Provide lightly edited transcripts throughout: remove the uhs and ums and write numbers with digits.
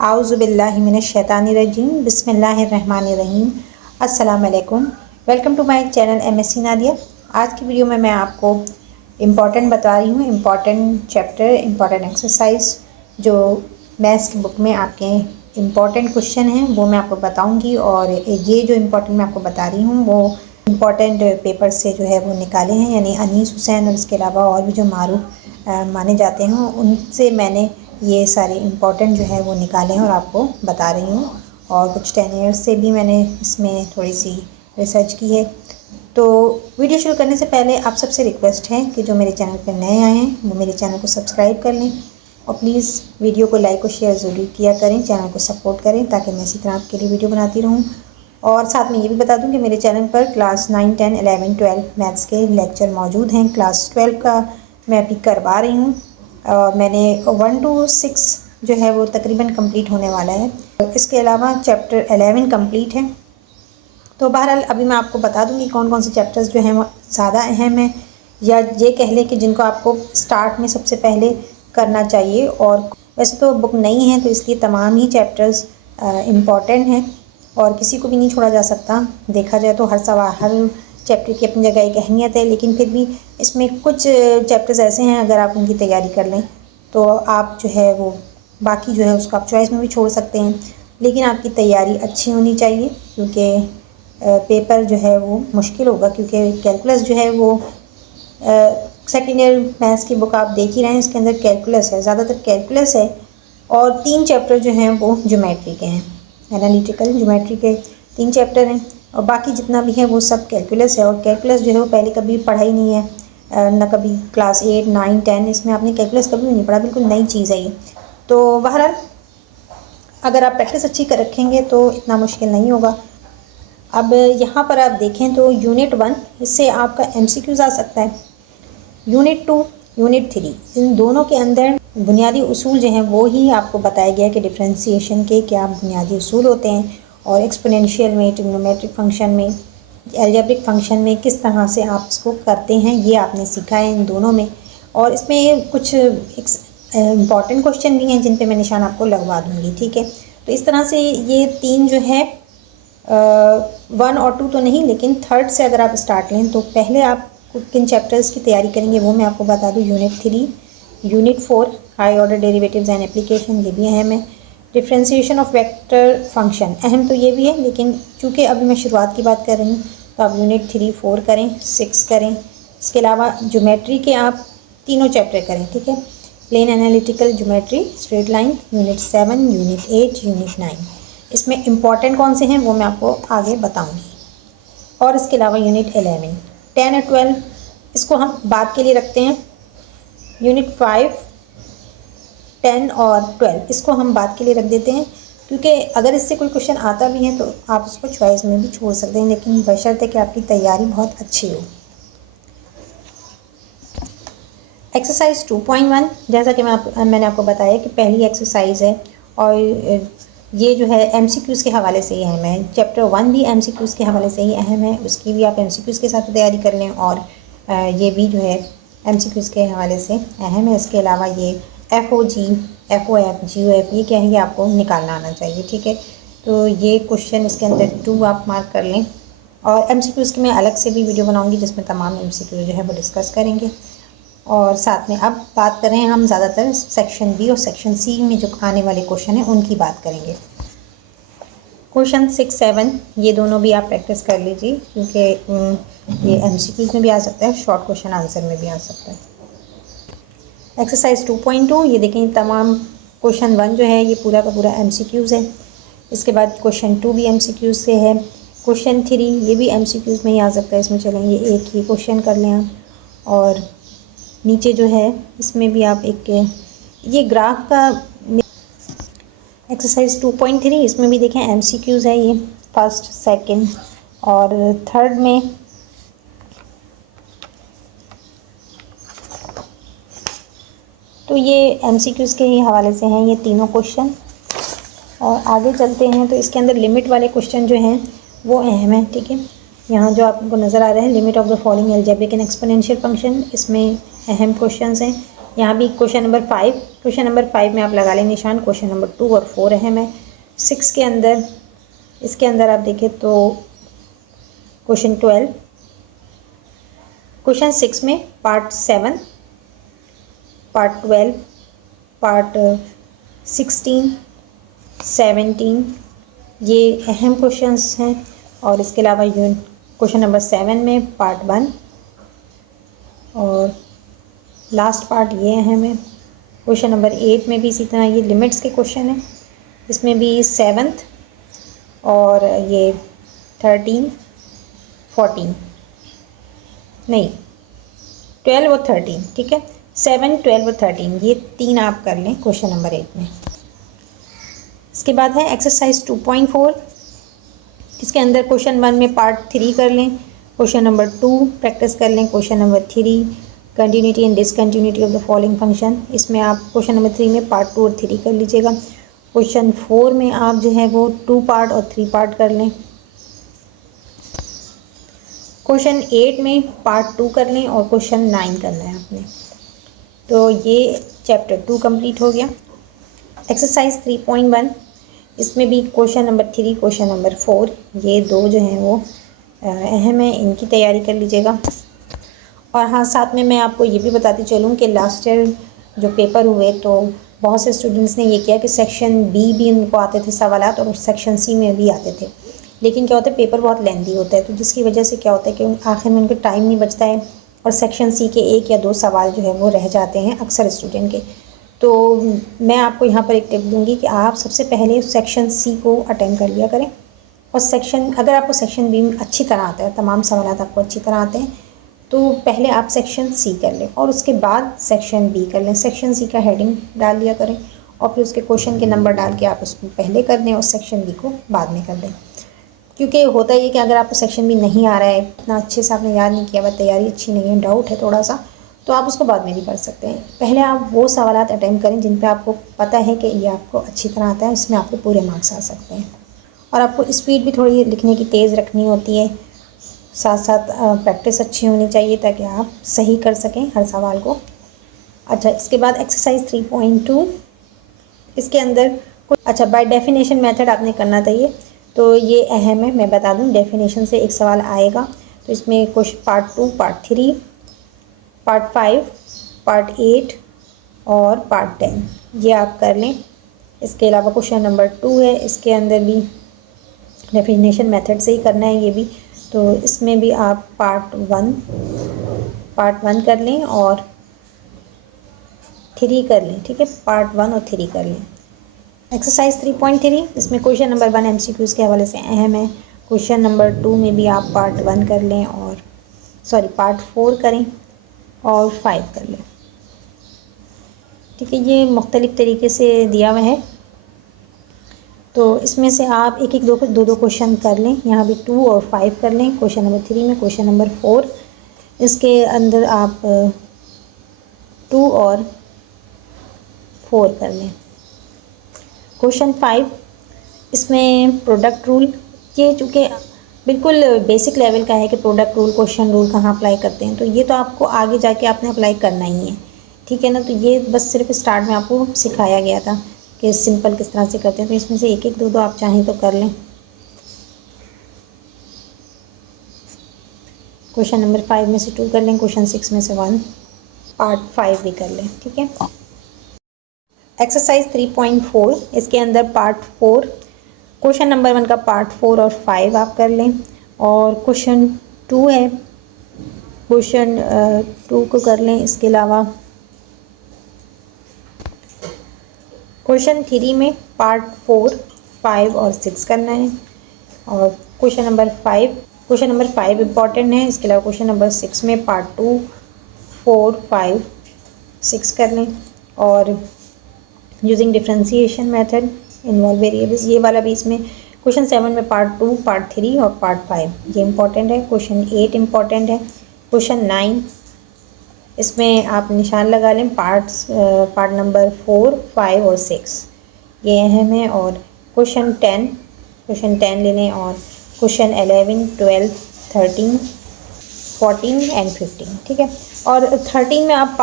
आउज़ुबिल्लाहि मिनश्शैतानिर्रजीम बिस्मिल्लाहिर्रहमानिर्रहीम। अस्सलाम वालेकुम। Welcome to my channel MSc Nadia. आज की वीडियो में मैं आपको इम्पॉर्टेंट बता रही हूँ, इम्पॉर्टेंट चैप्टर, इम्पॉर्टेंट एक्सरसाइज जो मैथ्स की बुक में आपके इम्पॉर्टेंट क्वेश्चन हैं वो मैं आपको बताऊँगी। और ये जो इम्पॉर्टेंट मैं आपको बता रही हूँ वो इम्पॉर्टेंट पेपर से जो है वो निकाले हैं, यानी अनीस हुसैन और इसके अलावा और भी जो मारूफ माने जाते हैं उनसे मैंने ये सारे इम्पॉर्टेंट जो है वो निकाले हैं और आपको बता रही हूँ। और कुछ 10 ईयर्स से भी मैंने इसमें थोड़ी सी रिसर्च की है। तो वीडियो शुरू करने से पहले आप सबसे रिक्वेस्ट है कि जो मेरे चैनल पर नए आए हैं वो मेरे चैनल को सब्सक्राइब कर लें और प्लीज़ वीडियो को लाइक और शेयर ज़रूर किया करें, चैनल को सपोर्ट करें ताकि मैं इसी तरह आपके लिए वीडियो बनाती रहूँ। और साथ में ये भी बता दूं कि मेरे चैनल पर क्लास 9, 10, 11, 12 मैथ्स के लेक्चर मौजूद हैं। क्लास 12 का मैं अभी करवा रही हूँ। मैंने 1 to 6 जो है वो तकरीबन कंप्लीट होने वाला है। इसके अलावा चैप्टर 11 कंप्लीट है। तो बहरहाल अभी मैं आपको बता दूंगी कौन कौन से चैप्टर्स जो हैं वो ज़्यादा अहम हैं, या ये कह लें कि जिनको आपको स्टार्ट में सबसे पहले करना चाहिए। और वैसे तो बुक नहीं है तो इसलिए तमाम ही चैप्टर्स इम्पॉर्टेंट हैं और किसी को भी नहीं छोड़ा जा सकता। देखा जाए तो हर चैप्टर की अपनी जगह एक अहमियत है, लेकिन फिर भी इसमें कुछ चैप्टर्स ऐसे हैं अगर आप उनकी तैयारी कर लें तो आप जो है वो बाकी जो है उसको आप चॉइस में भी छोड़ सकते हैं। लेकिन आपकी तैयारी अच्छी होनी चाहिए क्योंकि पेपर जो है वो मुश्किल होगा, क्योंकि कैलकुलस जो है वो सेकेंड ईयर मैथ्स की बुक आप देख ही रहे हैं, इसके अंदर कैलकुलस है, ज़्यादातर कैलकुलस है। और 3 चैप्टर जो हैं वो ज्योमेट्री के हैं, एनालिटिकल ज्योमेट्री के 3 चैप्टर हैं और बाकी जितना भी है वो सब कैलकुलस है। और कैलकुलस जो है वो पहले कभी पढ़ा ही नहीं है, ना कभी क्लास 8, 9, 10 इसमें आपने कैलकुलस कभी भी नहीं पढ़ा, बिल्कुल नई चीज़ है ये। तो बहरहाल अगर आप प्रैक्टिस अच्छी कर रखेंगे तो इतना मुश्किल नहीं होगा। अब यहाँ पर आप देखें तो यूनिट 1 इससे आपका MCQs आ सकता है। यूनिट 2, यूनिट 3 इन दोनों के अंदर बुनियादी उसूल जो हैं वो ही आपको बताया गया कि डिफरेंशिएशन के क्या बुनियादी उसूल होते हैं और एक्सपोनेंशियल में, ट्रिग्नोमेट्रिक फंक्शन में, अलजेब्रिक फंक्शन में किस तरह से आप इसको करते हैं ये आपने सीखा है इन दोनों में। और इसमें कुछ इम्पॉर्टेंट क्वेश्चन भी हैं जिन पे मैं निशान आपको लगवा दूँगी, ठीक है। तो इस तरह से ये 3 जो है 1 और 2 तो नहीं, लेकिन 3rd से अगर आप स्टार्ट लें तो पहले आप किन चैप्टर्स की तैयारी करेंगे वो मैं आपको बता दूँ। Unit 3, unit 4 high order derivatives and application, ये भी अहम है। डिफ्रेंशिएशन ऑफ वेक्टर फंक्शन अहम तो ये भी है, लेकिन चूँकि अभी मैं शुरुआत की बात कर रही हूँ तो आप यूनिट 3, 4 करें, 6 करें। इसके अलावा ज्योमेट्री के आप तीनों चैप्टर करें, ठीक है। Plane analytical geometry, straight line, unit 7, unit 8, unit 9 इसमें इम्पॉर्टेंट कौन से हैं वो मैं आपको आगे बताऊँगी। और इसके अलावा यूनिट 11, 10 और 12 इसको हम बाद के लिए रखते हैं। यूनिट 5, 10 और 12 इसको हम बाद के लिए रख देते हैं, क्योंकि अगर इससे कोई क्वेश्चन आता भी है तो आप उसको चॉइस में भी छोड़ सकते हैं, लेकिन बशर्ते कि आपकी तैयारी बहुत अच्छी हो। एक्सरसाइज 2.1 जैसा कि मैंने आपको बताया कि पहली एक्सरसाइज है और ये जो है MCQs के हवाले से ही अहम है। चैप्टर 1 भी MCQs के हवाले से ही अहम है, उसकी भी आप MCQs के साथ तैयारी कर लें और ये भी जो है MCQs के हवाले से अहम है। इसके अलावा ये FOG, FOF, GOF ये क्या है ये आपको निकालना आना चाहिए, ठीक है। तो ये क्वेश्चन इसके अंदर 2 आप मार्क कर लें। और MCQs की मैं अलग से भी वीडियो बनाऊँगी जिसमें तमाम MCQs जो है वो डिस्कस करेंगे। और साथ में अब बात करें हम ज़्यादातर सेक्शन B और सेक्शन C में जो आने वाले क्वेश्चन हैं उनकी बात करेंगे। क्वेश्चन 6, 7 ये दोनों भी आप प्रैक्टिस कर लीजिए, क्योंकि ये MCQs में भी आ सकता है, शॉर्ट क्वेश्चन आंसर में भी आ सकता है। एक्सरसाइज 2.2 ये देखें, तमाम क्वेश्चन 1 जो है ये पूरा का पूरा MCQs है। इसके बाद क्वेश्चन 2 भी MCQs से है। क्वेश्चन 3 ये भी MCQs में ही आ सकता है। इसमें चलें ये एक ही क्वेश्चन कर लें आप। और नीचे जो है इसमें भी आप एक ये ग्राफ का एक्सरसाइज 2.3 इसमें भी देखें MCQs है, ये फर्स्ट, सेकंड और थर्ड में। तो ये MCQs के ही हवाले से हैं ये तीनों क्वेश्चन। और आगे चलते हैं तो इसके अंदर लिमिट वाले क्वेश्चन जो हैं वो अहम है, ठीक है। यहाँ जो आपको नज़र आ रहा है limit of the following algebraic and exponential function, इसमें अहम क्वेश्चंस हैं। यहाँ भी क्वेश्चन नंबर 5, क्वेश्चन नंबर 5 में आप लगा लें निशान। क्वेश्चन नंबर 2 और 4 अहम है। 6 के अंदर, इसके अंदर आप देखें तो क्वेश्चन 12, क्वेश्चन 6 में पार्ट 7, पार्ट 12, पार्ट 16, 17 ये अहम क्वेश्चंस हैं। और इसके अलावा यूनिट क्वेश्चन नंबर 7 में पार्ट 1 और लास्ट पार्ट ये अहम है। क्वेश्चन नंबर 8 में भी इसी तरह ये लिमिट्स के क्वेश्चन हैं। इसमें भी 7th और ये 13, 14 नहीं 12 और 13, ठीक है। 7, 12 और 13 ये 3 आप कर लें क्वेश्चन नंबर 8 में। इसके बाद है एक्सरसाइज 2.4। इसके अंदर क्वेश्चन 1 में पार्ट 3 कर लें, क्वेश्चन नंबर 2 प्रैक्टिस कर लें, question number 3 continuity and discontinuity of the following function. इसमें आप क्वेश्चन नंबर 3 में पार्ट 2 और 3 कर लीजिएगा। क्वेश्चन 4 में आप जो है वो 2 पार्ट और 3 पार्ट कर लें। क्वेश्चन 8 में पार्ट 2 कर लें और क्वेश्चन 9 करना है आपने। तो ये चैप्टर 2 कंप्लीट हो गया। एक्सरसाइज 3.1, इसमें भी क्वेश्चन नंबर 3, क्वेश्चन नंबर 4 ये 2 जो हैं वो अहम है, इनकी तैयारी कर लीजिएगा। और हाँ, साथ में मैं आपको ये भी बताती चलूँ कि लास्ट ईयर जो पेपर हुए तो बहुत से स्टूडेंट्स ने ये किया कि सेक्शन बी भी उनको आते थे सवालात और सेक्शन सी में भी आते थे। लेकिन क्या होता है, पेपर बहुत लेंदी होता है, तो जिसकी वजह से क्या होता है कि आखिर में उनको टाइम नहीं बचता है और सेक्शन सी के 1 या 2 सवाल जो है वो रह जाते हैं अक्सर स्टूडेंट के। तो मैं आपको यहाँ पर एक टिप दूँगी कि आप सबसे पहले सेक्शन सी को अटेंड कर लिया करें। और सेक्शन, अगर आपको सेक्शन बी में अच्छी तरह आता है, तमाम सवाल आपको अच्छी तरह आते हैं, तो पहले आप सेक्शन सी कर लें और उसके बाद सेक्शन बी कर लें। सेक्शन सी का हेडिंग डाल लिया करें और फिर उसके क्वेश्चन के नंबर डाल के आप उसको पहले कर दें और सेक्शन बी को बाद में कर दें। क्योंकि होता ये कि अगर आपको सेक्शन बी नहीं आ रहा है, इतना अच्छे से आपने याद नहीं किया हुआ, तैयारी अच्छी नहीं है, डाउट है थोड़ा सा, तो आप उसको बाद में भी पढ़ सकते हैं। पहले आप वो सवालात अटेम्प्ट करें जिन पे आपको पता है कि ये आपको अच्छी तरह आता है, इसमें आपको पूरे मार्क्स आ सकते हैं। और आपको स्पीड भी थोड़ी लिखने की तेज़ रखनी होती है, साथ साथ प्रैक्टिस अच्छी होनी चाहिए ताकि आप सही कर सकें हर सवाल को। अच्छा, इसके बाद एक्सरसाइज 3.2, इसके अंदर कुछ अच्छा बाय डेफिनेशन मेथड आपने करना चाहिए, तो ये अहम है। मैं बता दूं, डेफिनेशन से एक सवाल आएगा, तो इसमें question part 2, part 3, part 5, part 8 और पार्ट 10 ये आप कर लें। इसके अलावा क्वेश्चन नंबर 2 है, इसके अंदर भी डेफिनेशन मेथड से ही करना है ये भी, तो इसमें भी आप पार्ट 1 कर लें और 3 कर लें, ठीक है। पार्ट 1 और 3 कर लें। एक्सरसाइज 3.3, इसमें क्वेश्चन नंबर 1 MCQs के हवाले से अहम है। क्वेश्चन नंबर 2 में भी आप पार्ट 1 कर लें और पार्ट 4 करें और 5 कर लें, ठीक है। ये मुख्तलिफ़ तरीके से दिया हुआ है, तो इसमें से आप एक एक दो क्वेश्चन कर लें। यहाँ भी 2 और 5 कर लें। क्वेश्चन नंबर 3 में क्वेश्चन नंबर 4, इसके अंदर आप 2 और 4 कर लें। क्वेश्चन 5, इसमें प्रोडक्ट रूल, ये चूँकि बिल्कुल बेसिक लेवल का है कि प्रोडक्ट रूल, क्वेश्चन रूल कहाँ अप्लाई करते हैं, तो ये तो आपको आगे जाके आपने अप्लाई करना ही है, ठीक है ना। तो ये बस सिर्फ स्टार्ट में आपको सिखाया गया था कि सिंपल किस तरह से करते हैं, तो इसमें से एक एक दो आप चाहें तो कर लें। क्वेश्चन नंबर 5 में से 2 कर लें, क्वेश्चन 6 में से 1, पार्ट 5 भी कर लें, ठीक है। एक्सरसाइज 3.4, इसके अंदर पार्ट 4, क्वेश्चन नंबर 1 का पार्ट 4 और 5 आप कर लें। और क्वेश्चन 2 है, क्वेश्चन 2 को कर लें। इसके अलावा क्वेश्चन 3 में पार्ट 4, 5 और 6 करना है। और क्वेश्चन नंबर 5 इम्पॉर्टेंट है। इसके अलावा क्वेश्चन नंबर 6 में पार्ट 2, 4, 5, 6 कर लें। और using differentiation method involve variables, ये वाला भी इसमें क्वेश्चन 7 में पार्ट 2, पार्ट 3 और पार्ट 5 ये इम्पॉर्टेंट है। क्वेश्चन 8 इम्पॉर्टेंट है। क्वेश्चन 9, इसमें आप निशान लगा लें, पार्ट नंबर 4, 5 और 6 ये अहम है। और क्वेश्चन 10 ले लें। और क्वेश्चन 11, 12, 13, 14 एंड 15, ठीक है। और 13 में आप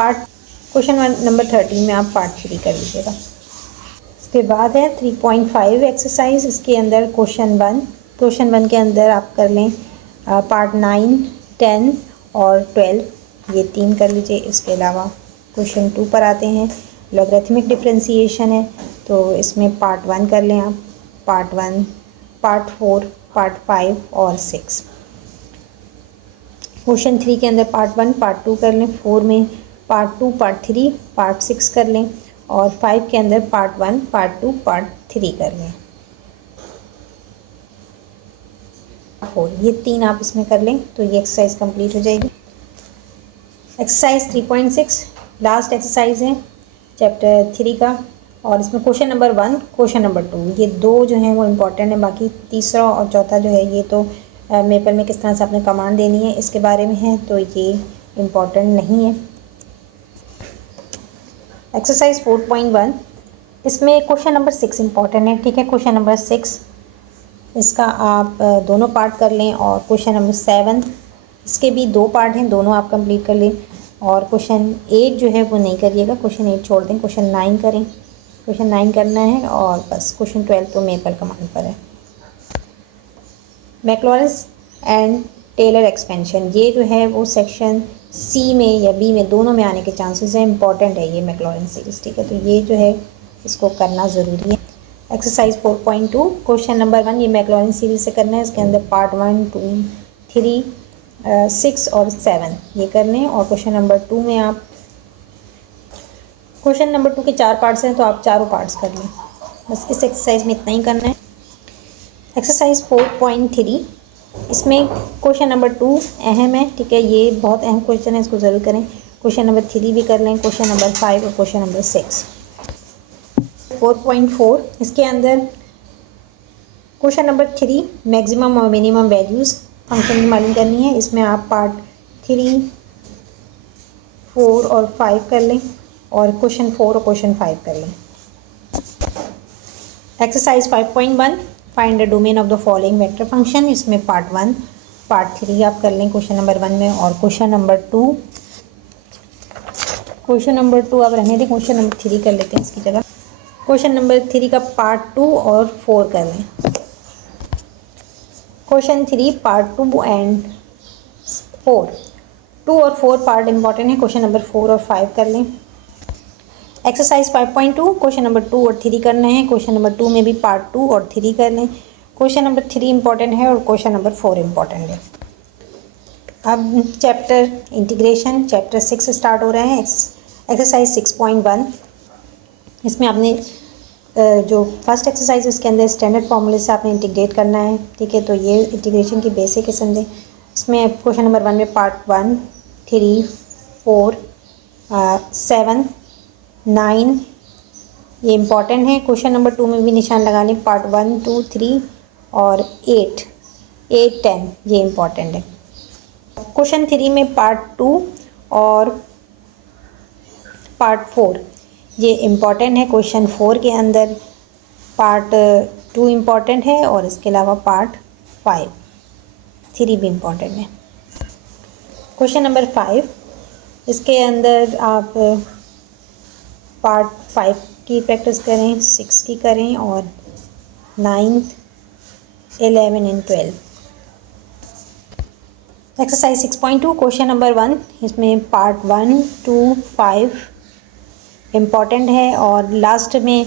क्वेश्चन नंबर 13 में आप पार्ट 3 कर लीजिएगा। इसके बाद है 3.5 एक्सरसाइज। इसके अंदर क्वेश्चन वन के अंदर आप कर लें पार्ट 9, 10 और 12, ये 3 कर लीजिए। इसके अलावा क्वेश्चन 2 पर आते हैं, लॉगरिथमिक डिफरेंशिएशन है, तो इसमें पार्ट 1 कर लें आप, पार्ट 1, पार्ट 4, पार्ट 5 और 6। क्वेश्चन 3 के अंदर पार्ट 1, पार्ट 2 कर लें, 4 में पार्ट 2, पार्ट 3, पार्ट 6 कर लें और 5 के अंदर पार्ट 1, पार्ट 2, पार्ट 3 कर लें। 4 ये 3 आप इसमें कर लें तो ये एक्सरसाइज कंप्लीट हो जाएगी। एक्सरसाइज 3.6 लास्ट एक्सरसाइज है चैप्टर 3 का, और इसमें क्वेश्चन नंबर 1, क्वेश्चन नंबर 2, ये 2 जो हैं वो इम्पॉर्टेंट है। बाकी तीसरा और चौथा जो है ये तो मेपल में किस तरह से आपने कमांड देनी है इसके बारे में है, तो ये इम्पॉर्टेंट नहीं है। एक्सरसाइज 4.1, इसमें क्वेश्चन नंबर 6 इम्पॉर्टेंट है, ठीक है। क्वेश्चन नंबर 6 इसका आप दोनों पार्ट कर लें, और क्वेश्चन नंबर 7 इसके भी 2 पार्ट हैं, दोनों आप कंप्लीट कर लें। और क्वेश्चन 8 जो है वो नहीं करिएगा, क्वेश्चन 8 छोड़ दें, क्वेश्चन 9 करें। क्वेश्चन 9 करना है और बस क्वेश्चन 12 तो मेपल कमांड पर है। मैक्लॉरेंस एंड टेलर एक्सपेंशन, ये जो है वो सेक्शन सी में या बी में दोनों में आने के चांसेस हैं, इंपॉर्टेंट है ये मैक्लॉरेंस सीरीज़, ठीक है। तो ये जो है इसको करना ज़रूरी है। एक्सरसाइज 4.2 क्वेश्चन नंबर 1 ये मैक्लॉरेंस सीरीज़ से करना है। इसके अंदर पार्ट 1, 2, 3, 6 और 7 ये करने हैं। और क्वेश्चन नंबर 2 में आप क्वेश्चन नंबर 2 के 4 पार्ट्स हैं तो आप चारों पार्ट्स कर लें। बस इस एक्सरसाइज में इतना ही करना है। एक्सरसाइज 4.3 इसमें क्वेश्चन नंबर 2 अहम है, ठीक है, ये बहुत अहम क्वेश्चन है, इसको ज़रूर करें। क्वेश्चन नंबर 3 भी कर लें, क्वेश्चन नंबर 5 और क्वेश्चन नंबर 6। 4.4 इसके अंदर क्वेश्चन नंबर 3 मैक्सिमम और मिनिमम वैल्यूज़ फंक्शन की मालूम करनी है। इसमें आप पार्ट 3, 4 और 5 कर लें, और क्वेश्चन 4 और क्वेश्चन 5 कर लें। Exercise 5.1 find the domain of the following vector function, इसमें पार्ट 1, पार्ट 3 आप कर लें क्वेश्चन नंबर 1 में, और क्वेश्चन नंबर 2 आप रहने दें, क्वेश्चन नंबर 3 कर लेते हैं इसकी जगह। क्वेश्चन नंबर 3 का पार्ट 2 और 4 कर लें। क्वेश्चन 3 पार्ट 2 एंड 4, 2 और 4 पार्ट इंपॉर्टेंट है, क्वेश्चन नंबर 4 और 5 कर लें। एक्सरसाइज 5.2 क्वेश्चन नंबर 2 और 3 करना है। क्वेश्चन नंबर 2 में भी पार्ट 2 और 3 कर लें। क्वेश्चन नंबर 3 इंपॉर्टेंट है और क्वेश्चन नंबर 4 इंपॉर्टेंट है। अब चैप्टर इंटीग्रेशन चैप्टर 6 स्टार्ट हो रहा है। एक्सरसाइज 6.1 इसमें आपने जो फर्स्ट एक्सरसाइज इसके अंदर स्टैंडर्ड फार्मूले से आपने इंटीग्रेट करना है, ठीक है। तो ये इंटीग्रेशन की बेसिक किस्म दें। इसमें क्वेश्चन नंबर 1 में पार्ट 1, 3, 4, 7, 9 ये इम्पॉर्टेंट है। क्वेश्चन नंबर 2 में भी निशान लगा लें, पार्ट 1, 2, 3 और 8, 10 ये इम्पॉर्टेंट है। क्वेश्चन 3 में पार्ट 2 और पार्ट 4 ये इम्पॉर्टेंट है। क्वेश्चन 4 के अंदर पार्ट 2 इम्पॉर्टेंट है और इसके अलावा पार्ट 5, 3 भी इम्पॉर्टेंट है। क्वेश्चन नंबर 5 इसके अंदर आप पार्ट 5 की प्रैक्टिस करें, 6 की करें और 9th, 11 and 12। Exercise 6.2 question number 1 इसमें पार्ट 1, 2, 5 इम्पॉर्टेंट है और लास्ट में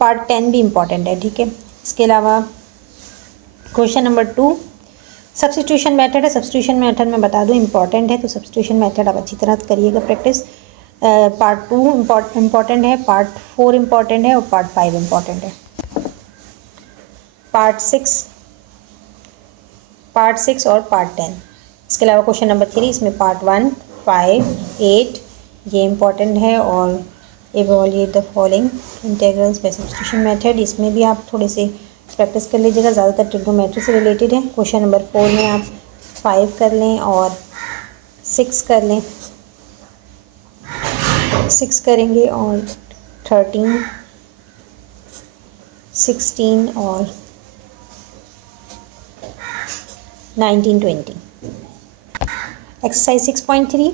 पार्ट 10 भी इम्पॉर्टेंट है, ठीक है। इसके अलावा क्वेश्चन नंबर 2 सब्स्टिट्यूशन मेथड है। सब्स्टिट्यूशन मेथड मैं बता दूं इम्पॉर्टेंट है, तो सब्स्टिट्यूशन मेथड आप अच्छी तरह करिएगा प्रैक्टिस। पार्ट 2 इम्पॉर्टेंट है, पार्ट 4 इम्पॉर्टेंट है और पार्ट 5 इम्पॉर्टेंट है। पार्ट 6 और पार्ट 10। इसके अलावा क्वेश्चन नंबर 3 इसमें पार्ट 1, 5, 8 ये इम्पॉर्टेंट है, और evaluate the following integrals by substitution method, इसमें भी आप थोड़े से प्रैक्टिस कर लीजिएगा, ज़्यादातर ट्रिग्नोमेट्री से रिलेटेड है। क्वेश्चन नंबर 4 में आप 5 कर लें और 6 कर लें, 6 करेंगे और 13, 16 और 19, 20। एक्सरसाइज 6.3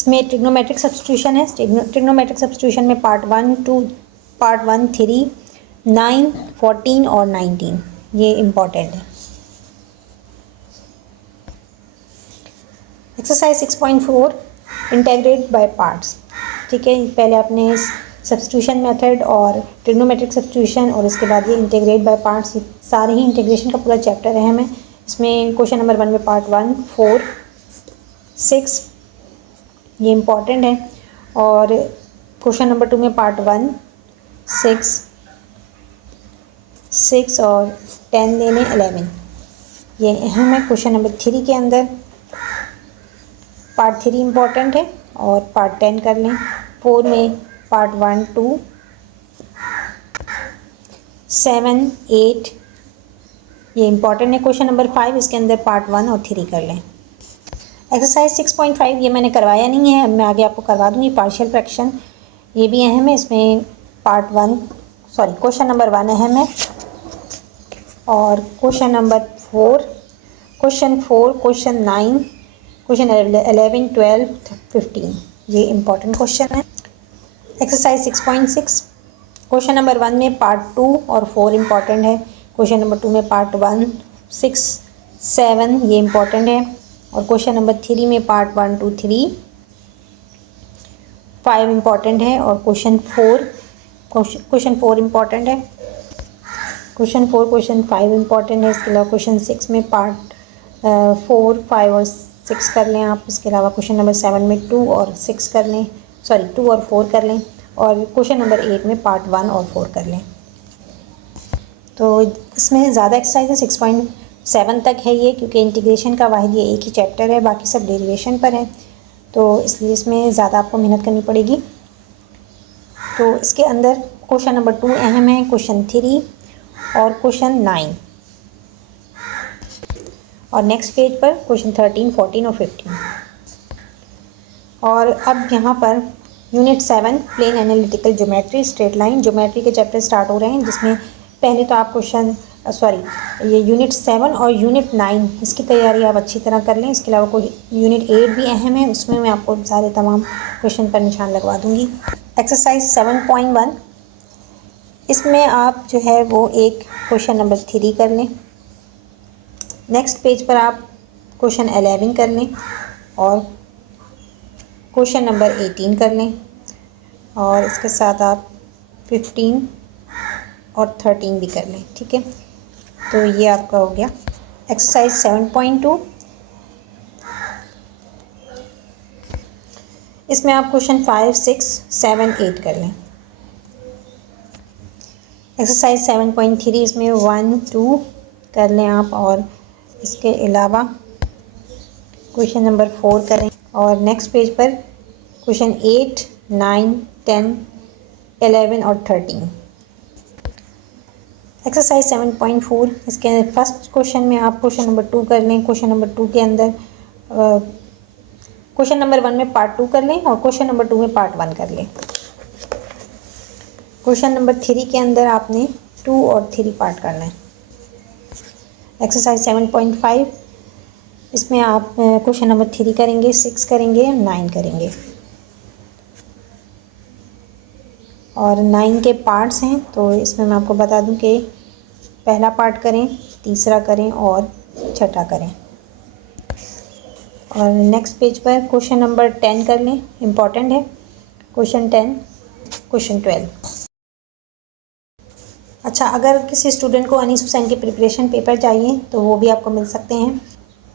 इसमें ट्रिग्नोमेट्रिक सब्स्टिट्यूशन है। ट्रिग्नोमेट्रिक सब्स्टिट्यूशन में पार्ट 1, 2, पार्ट 1, 3, 9, 14 और 19 ये इम्पॉर्टेंट है। Exercise 6.4 integrate by parts. ठीक है, पहले आपने सब्स्टिट्यूशन मेथड और ट्रिग्नोमेट्रिक सब्स्टिट्यूशन और इसके बाद ये इंटीग्रेट बाय पार्ट्स, सारे ही इंटीग्रेशन का पूरा चैप्टर है हमें। इसमें क्वेश्चन नंबर 1 में पार्ट 1, 4, 6 ये इम्पॉर्टेंट है, और क्वेश्चन नंबर 2 में पार्ट 1, 6 और 10 देने 11 ये अहम है। क्वेश्चन नंबर 3 के अंदर पार्ट 3 इम्पॉर्टेंट है और पार्ट 10 कर लें। 4 में पार्ट 1, 2, 7, 8 ये इम्पॉर्टेंट है। क्वेश्चन नंबर 5 इसके अंदर पार्ट 1 और 3 कर लें। एक्सरसाइज 6.5 ये मैंने करवाया नहीं है, मैं आगे आपको करवा दूँगी। पार्शियल फ्रैक्शन ये भी अहम है। इसमें क्वेश्चन नंबर 1 अहम है, और question number 4, question 4, question 9, question 11, 12, 15 ये इम्पॉर्टेंट क्वेश्चन है। एक्सरसाइज 6.6 क्वेश्चन नंबर 1 में पार्ट 2 और 4 इम्पॉर्टेंट है। क्वेश्चन नंबर 2 में पार्ट 1, 6, 7 ये इम्पॉर्टेंट है, और क्वेश्चन नंबर 3 में पार्ट 1, 2, 3, 5 इम्पॉर्टेंट है, और क्वेश्चन 4 इम्पॉर्टेंट है। क्वेश्चन 4, क्वेश्चन 5 इम्पॉर्टेंट है। इसके अलावा क्वेश्चन 6 में पार्ट 4, 5 और 6 कर लें आप। इसके अलावा क्वेश्चन नंबर 7 में 2 और 4 कर लें, और क्वेश्चन नंबर 8 में पार्ट 1 और 4 कर लें। तो इसमें ज़्यादा एक्सरसाइज है, 6.7 तक है ये, क्योंकि इंटीग्रेशन का वाहिद ये एक ही चैप्टर है, बाकी सब डेरिवेशन पर है, तो इसलिए इसमें ज़्यादा आपको मेहनत करनी पड़ेगी। तो इसके अंदर क्वेश्चन नंबर 2 अहम है, क्वेश्चन 3 और क्वेश्चन 9, और नेक्स्ट पेज पर क्वेश्चन 13, 14 और 15। और अब यहाँ पर unit 7 plane analytical geometry, straight line geometry के चैप्टर स्टार्ट हो रहे हैं, जिसमें पहले तो आप ये यूनिट 7 और यूनिट 9 इसकी तैयारी आप अच्छी तरह कर लें। इसके अलावा कोई यूनिट 8 भी अहम है, उसमें मैं आपको सारे तमाम क्वेश्चन पर निशान लगवा दूँगी। एक्सरसाइज 7.1 इसमें आप जो है वो एक क्वेश्चन नंबर 3 कर लें। नेक्स्ट पेज पर आप क्वेश्चन 11 कर लें, और क्वेश्चन नंबर 18 कर लें, और इसके साथ आप 15 और 13 भी कर लें। ठीक है, तो ये आपका हो गया एक्सरसाइज 7.2। इसमें आप क्वेश्चन 5, 6, 7, 8 कर लें। एक्सरसाइज 7.3 इसमें 1, 2 कर लें आप, और इसके अलावा क्वेश्चन नंबर 4 करें, और नेक्स्ट पेज पर क्वेश्चन 8, 9, 10, 11 और 13। एक्सरसाइज 7.4 इसके फर्स्ट क्वेश्चन में आप क्वेश्चन नंबर 2 कर लें। क्वेश्चन नंबर 2 के अंदर क्वेश्चन नंबर 1 में पार्ट 2 कर लें, और क्वेश्चन नंबर 2 में पार्ट 1 कर लें। क्वेश्चन नंबर 3 के अंदर आपने 2 और 3 पार्ट करना है। एक्सरसाइज 7.5 इसमें आप क्वेश्चन नंबर 3 करेंगे, 6 करेंगे, 9 करेंगे, और 9 के पार्ट्स हैं। तो इसमें मैं आपको बता दूं कि पहला पार्ट करें, तीसरा करें और छठा करें। और नेक्स्ट पेज पर क्वेश्चन नंबर 10 कर लें, इम्पॉर्टेंट है क्वेश्चन 10, क्वेश्चन 12। अच्छा, अगर किसी स्टूडेंट को अनीस हुसैन के प्रिपरेशन पेपर चाहिए तो वो भी आपको मिल सकते हैं,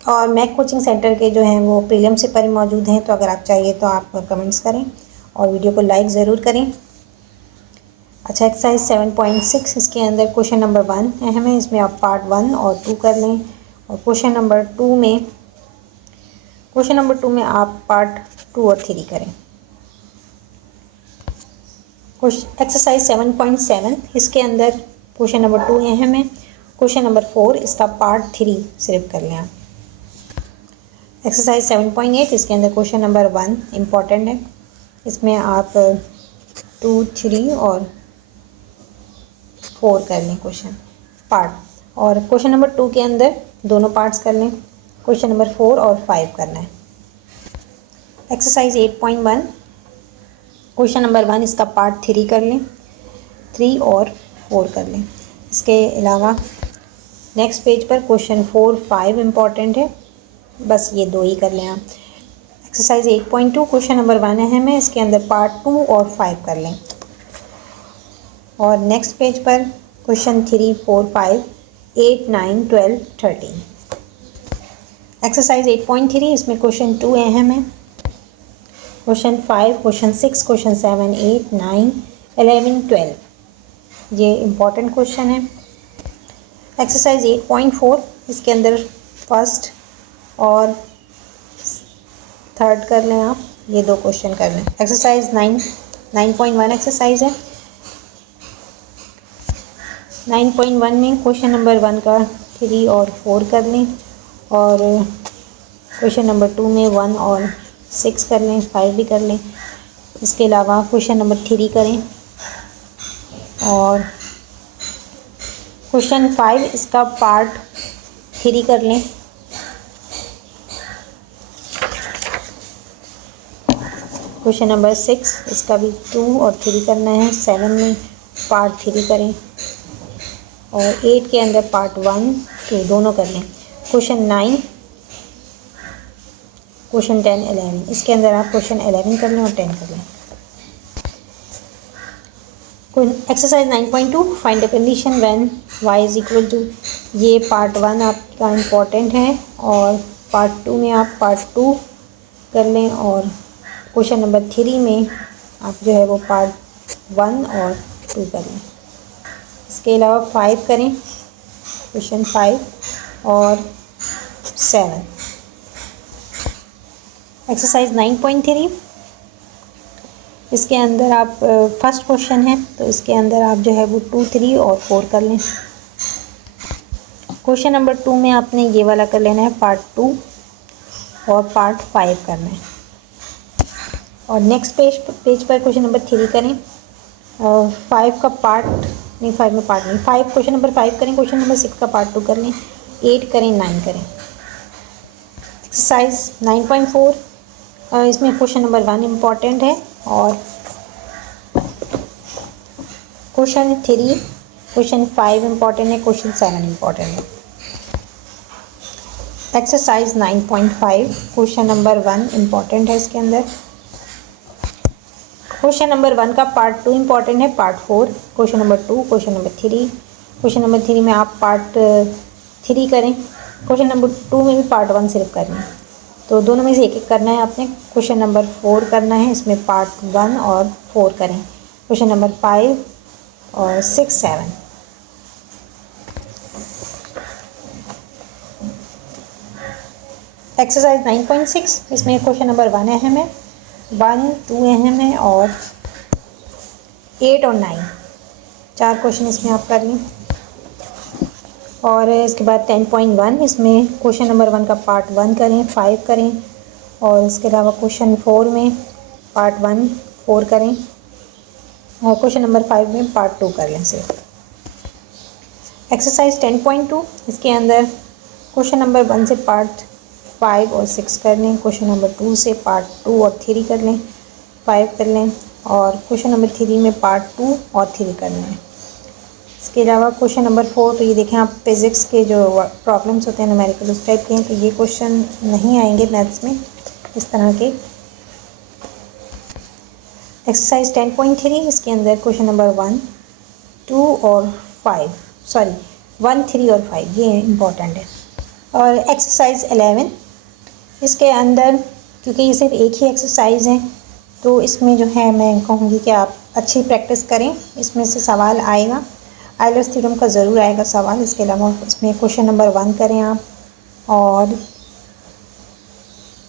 और मैक कोचिंग सेंटर के जो हैं वो प्रीलिम्स से पहले मौजूद हैं। तो अगर आप चाहिए तो आप कमेंट्स करें और वीडियो को लाइक ज़रूर करें। अच्छा, एक्सरसाइज 7.6 इसके अंदर क्वेश्चन नंबर 1 अहम है, इसमें आप पार्ट 1 और 2 कर लें, और क्वेश्चन नंबर 2 में आप पार्ट 2 और 3 करें। एक्सरसाइज 7.7 इसके अंदर क्वेश्चन नंबर 2 अहम है, क्वेश्चन नंबर 4 इसका पार्ट 3 सिर्फ कर लें आप। एक्सरसाइज 7.8 इसके अंदर क्वेश्चन नंबर 1 इम्पॉर्टेंट है, इसमें आप 2, 3 और 4 कर लें क्वेश्चन पार्ट, और क्वेश्चन नंबर 2 के अंदर दोनों पार्ट्स कर लें, क्वेश्चन नंबर 4 और 5 करना है। एक्सरसाइज 8.1 क्वेश्चन नंबर 1 इसका पार्ट 3 कर लें, 3 और 4 कर लें। इसके अलावा नेक्स्ट पेज पर क्वेश्चन 4, 5 इम्पॉर्टेंट है, बस ये 2 ही कर लें आप। एक्सरसाइज 8.2 क्वेश्चन नंबर 1 अहम है, इसके अंदर पार्ट 2 और 5 कर लें। और नेक्स्ट पेज पर क्वेश्चन 3, 4, 5, 8, 9, 12, 13। एक्सरसाइज 8.3 इसमें क्वेश्चन 2 अहम है, क्वेश्चन 5, क्वेश्चन 6, क्वेश्चन 7, 8, 9, 11, 12 ये इम्पॉर्टेंट क्वेश्चन है। एक्सरसाइज 8.4 इसके अंदर फर्स्ट और थर्ड कर लें आप, ये 2 क्वेश्चन कर लें। एक्सरसाइज 9.1 एक्सरसाइज है। 9.1 में क्वेश्चन नंबर 1 का 3 और 4 कर लें, और क्वेश्चन नंबर 2 में 1 और 6 कर लें, 5 भी कर लें। इसके अलावा क्वेश्चन नंबर 3 करें, और क्वेश्चन 5 इसका पार्ट 3 कर लें। क्वेश्चन नंबर 6 इसका भी 2 और 3 करना है। 7 में पार्ट 3 करें, और 8 के अंदर पार्ट 1, 2 दोनों कर लें। क्वेश्चन 9, क्वेश्चन 10, 11 इसके अंदर आप क्वेश्चन 11 कर लें और 10 कर लें। Exercise 9.2 find the condition when y is equal to, ये पार्ट 1 आपका इम्पोर्टेंट है, और पार्ट 2 में आप पार्ट 2 कर लें, और क्वेश्चन नंबर 3 में आप जो है वो पार्ट 1 और 2 कर लें। इसके अलावा 5 करें, क्वेश्चन 5 और 7। एक्सरसाइज 9.3 इसके अंदर आप फर्स्ट क्वेश्चन है, तो इसके अंदर आप जो है वो 2, 3 और 4 कर लें। क्वेश्चन नंबर 2 में आपने ये वाला कर लेना है, पार्ट 2 और पार्ट 5 करना है। और नेक्स्ट पेज पर क्वेश्चन नंबर 3 करें, 5 का पार्ट नहीं, 5 में पार्ट नहीं, 5 क्वेश्चन नंबर 5 करें, क्वेश्चन नंबर 6 का पार्ट 2 कर लें, 8 करें, 9 करें। एक्सरसाइज 9.4 इसमें क्वेश्चन नंबर 1 इम्पॉर्टेंट है, और क्वेश्चन 3, क्वेश्चन 5 इम्पॉर्टेंट है, क्वेश्चन 7 इम्पॉर्टेंट है। एक्सरसाइज 9.5 क्वेश्चन नंबर 1 इम्पॉर्टेंट है, इसके अंदर क्वेश्चन नंबर 1 का पार्ट 2 इम्पॉर्टेंट है, part 4, question number 2, question number 3। Question number 3 में आप पार्ट 3 करें, क्वेश्चन नंबर 2 में भी पार्ट 1 सिर्फ करना है, तो दोनों में से एक करना है आपने। क्वेश्चन नंबर 4 करना है, इसमें पार्ट 1 और 4 करें। क्वेश्चन नंबर 5 और 6, 7। एक्सरसाइज 9.6 इसमें क्वेश्चन नंबर 1 अहम है, 1, 2 अहम है, और 8 और 9 4 क्वेश्चन इसमें आप कर लें। और इसके बाद 10.1 इसमें क्वेश्चन नंबर 1 का पार्ट 1 करें, 5 करें, और इसके अलावा क्वेश्चन 4 में पार्ट 1, 4 करें, और क्वेश्चन नंबर 5 में पार्ट 2 कर लें सिर्फ। एक्सरसाइज 10.2 इसके अंदर क्वेश्चन नंबर 1 से पार्ट 5 और 6 कर लें, क्वेश्चन नंबर 2 से पार्ट 2 और 3 कर लें, 5 कर लें, और क्वेश्चन नंबर 3 में पार्ट 2 और 3 करना है। इसके अलावा क्वेश्चन नंबर 4, तो ये देखें आप, फिज़िक्स के जो प्रॉब्लम्स होते हैं न्यूमेरिकल उस टाइप के हैं, तो ये क्वेश्चन नहीं आएंगे मैथ्स में इस तरह के। एक्सरसाइज 10.3 इसके अंदर क्वेश्चन नंबर 1, 2 और 5 1, 3 और 5 ये इम्पोर्टेंट है। और एक्सरसाइज 11 इसके अंदर, क्योंकि ये सिर्फ एक ही एक्सरसाइज है, तो इसमें जो है मैं कहूँगी कि आप अच्छी प्रैक्टिस करें, इसमें से सवाल आएगा, आयलर्स थ्योरम का ज़रूर आएगा सवाल। इसके अलावा इसमें क्वेश्चन नंबर 1 करें आप, और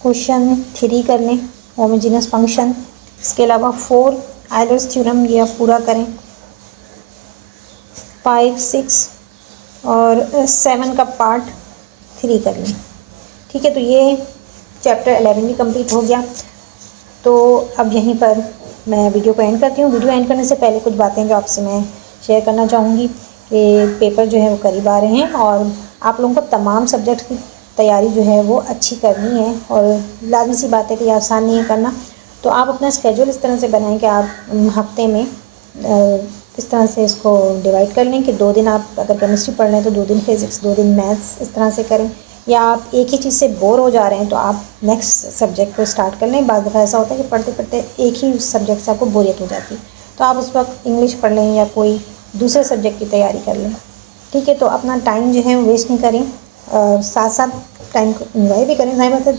क्वेश्चन 3 कर लें, होमोजेनियस फंक्शन। इसके अलावा 4 आयलर्स थ्योरम ये आप पूरा करें, 5, 6 और 7 का पार्ट 3 कर लें। ठीक है, तो ये चैप्टर 11 भी कंप्लीट हो गया। तो अब यहीं पर मैं वीडियो को एंड करती हूँ। वीडियो एंड करने से पहले कुछ बातें जो आपसे मैं शेयर करना चाहूँगी कि पेपर जो है वो करीब आ रहे हैं, और आप लोगों को तमाम सब्जेक्ट की तैयारी जो है वो अच्छी करनी है और लाज़मी सी बात है कि आसान नहीं है करना। तो आप अपना स्केड्यूल इस तरह से बनाएं कि आप हफ्ते में इस तरह से इसको डिवाइड कर लें कि 2 दिन आप अगर केमिस्ट्री पढ़ रहे हैं तो 2 दिन फिज़िक्स, 2 दिन मैथ्स, इस तरह से करें। या आप एक ही चीज़ से बोर हो जा रहे हैं तो आप नेक्स्ट सब्जेक्ट को स्टार्ट कर लें। बाज़ दफ़ा ऐसा होता है कि पढ़ते पढ़ते एक ही सब्जेक्ट से आपको बोरियत हो जाती है, तो आप उस वक्त इंग्लिश पढ़ लें या कोई दूसरे सब्जेक्ट की तैयारी कर लें। ठीक है, तो अपना टाइम जो है वेस्ट नहीं करें, साथ साथ टाइम को इन्जॉय भी करें। ज़ाहिर बात है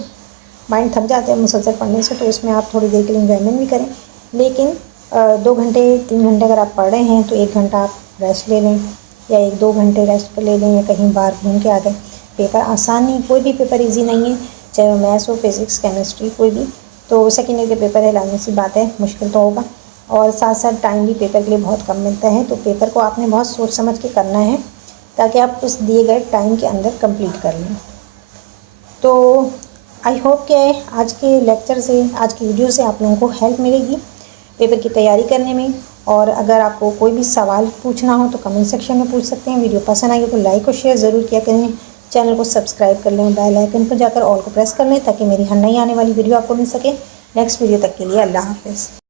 माइंड थक जाते हैं मुसलसल पढ़ने से, तो उसमें आप थोड़ी देर के लिए इन्जॉयमेंट भी करें। लेकिन 2 घंटे 3 घंटे अगर आप पढ़ रहे हैं तो 1 घंटा आप रेस्ट ले लें या 1-2 घंटे रेस्ट कर ले लें या कहीं बाहर घूम के आ गए। पेपर आसान नहीं, कोई भी पेपर ईजी नहीं है, चाहे वो मैथ्स हो, फिज़िक्स, केमिस्ट्री, कोई भी। तो सेकेंड ईयर के पेपर है, लाजमी सी बात है मुश्किल तो होगा, और साथ साथ टाइम भी पेपर के लिए बहुत कम मिलता है। तो पेपर को आपने बहुत सोच समझ के करना है ताकि आप उस दिए गए टाइम के अंदर कंप्लीट कर लें। तो आई होप कि आज के लेक्चर से, आज की वीडियो से आप लोगों को हेल्प मिलेगी पेपर की तैयारी करने में। और अगर आपको कोई भी सवाल पूछना हो तो कमेंट सेक्शन में पूछ सकते हैं। वीडियो पसंद आई हो तो लाइक और शेयर ज़रूर किया करें। चैनल को सब्सक्राइब कर लें, बेल आइकन पर जाकर ऑल को प्रेस कर लें ताकि मेरी हर नई आने वाली वीडियो आपको मिल सके। नेक्स्ट वीडियो तक के लिए अल्लाह हाफ़िज़।